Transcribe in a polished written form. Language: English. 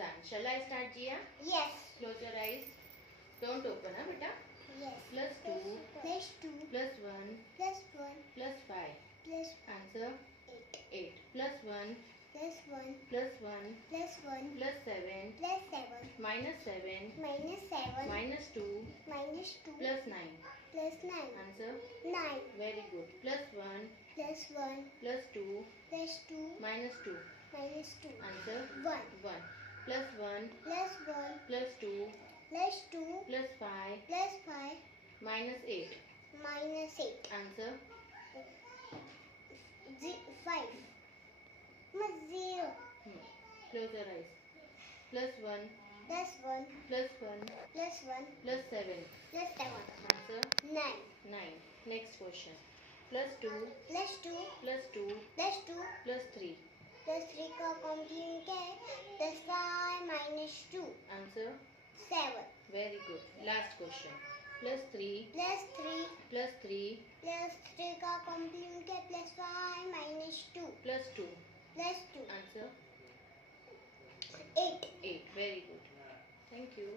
sign. Shall I start, Jia? Yes. Close your eyes. Don't open, huh, beta? Yes. Plus 2. Plus 2. Plus 1. Plus 1. Plus 5. Plus Answer 8. 8. Plus 1. Plus 1. Plus 1. Plus 1. Plus 7. Plus 7. Minus 7. Minus 7. Minus 2. Minus 2. Plus 9. Plus 9. Answer 9. very good. Plus 1. Plus 1. Plus 2. Plus 2. Minus 2. Minus 2. Answer 1. 1. Plus 1. Plus 1. Plus 2. Plus 2. Plus 5. Plus 5. Minus 8. Minus 8. Answer 5. 0. Close your eyes. Plus 1. Plus 1. Plus 1. Plus 1. Plus 7. Plus 7. Answer 9. 9. Next question. Plus 2. Plus 2. Plus 2. Plus 2. Plus 3. Plus 3 का complement क्या है? Plus 5 minus 2. Answer 7. very good. Last question. Plus 3. Plus 3. Plus 3. Plus 3 का complement क्या है? Plus 5 minus 2. Plus 2. Plus 2. Answer 8. 8. Very good. Thank you.